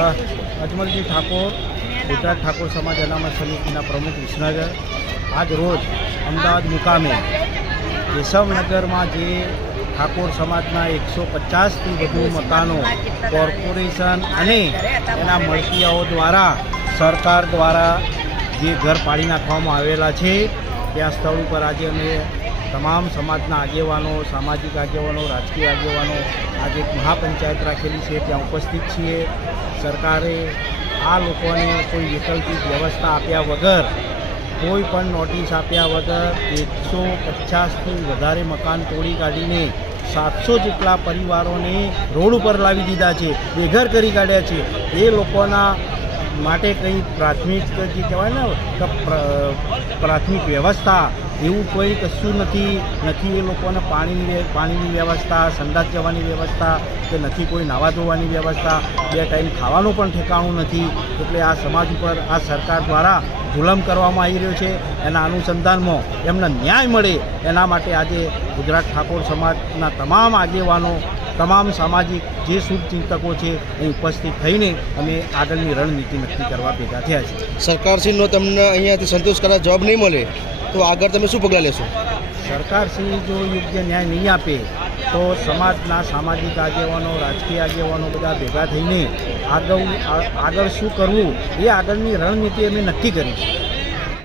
અજમલજી ઠાકોર, ગુજરાત ઠાકોર સમાજ અનામત સમિતિના પ્રમુખ વિસનગર, આજ રોજ અમદાવાદ મુકામે કેશવનગરમાં જે ઠાકોર સમાજના 150થી વધુ મકાનો કોર્પોરેશન અને એના મળતિયાઓ દ્વારા સરકાર દ્વારા જે ઘર પાડી નાખવામાં આવેલા છે, ત્યાં સ્થળ ઉપર આજે અમે તમામ સમાજના આગેવાનો, સામાજિક આગેવાનો, રાજકીય આગેવાનો આજે એક મહાપંચાયત રાખેલી છે, ત્યાં ઉપસ્થિત છીએ. સરકારે આ લોકોને કોઈ વૈકલ્પિક વ્યવસ્થા આપ્યા વગર, કોઈ પણ નોટિસ આપ્યા વગર 150થી વધારે મકાન તોડી કાઢીને 700 જેટલા પરિવારોને રોડ ઉપર લાવી દીધા છે, બેઘર કરી કાઢ્યા છે. એ લોકોના માટે કંઈ પ્રાથમિક જે કહેવાય ને કે પ્રાથમિક વ્યવસ્થા એવું કોઈ કશું નથી. એ લોકોને પાણીની વ્યવસ્થા, સંડાસ જવાની વ્યવસ્થા, કે નથી કોઈ નાવા ધોવાની વ્યવસ્થા, 2 ટાઈમ ખાવાનું પણ ઠેકાણું નથી. એટલે આ સમાજ ઉપર આ સરકાર દ્વારા જુલમ કરવામાં આવી રહ્યો છે. એના અનુસંધાનમાં એમને ન્યાય મળે એના માટે આજે ગુજરાત ઠાકોર સમાજના તમામ આગેવાનો, તમામ સામાજિક જે શુભચિંતકો છે એ ઉપસ્થિત થઈને અમે આગળની રણનીતિ નક્કી કરવા ભેગા થયા છીએ. સરકારશ્રીનો તમને અહીંયાથી સંતોષકારક જવાબ નહીં મળે તો આગળ તમે શું પગલાં લેશો? સરકારશ્રી જો યોગ્ય ન્યાય નહીં આપે તો સમાજના સામાજિક આગેવાનો, રાજકીય આગેવાનો બધા ભેગા થઈને આગળ શું કરવું એ આગળની રણનીતિ અમે નક્કી કરીશું.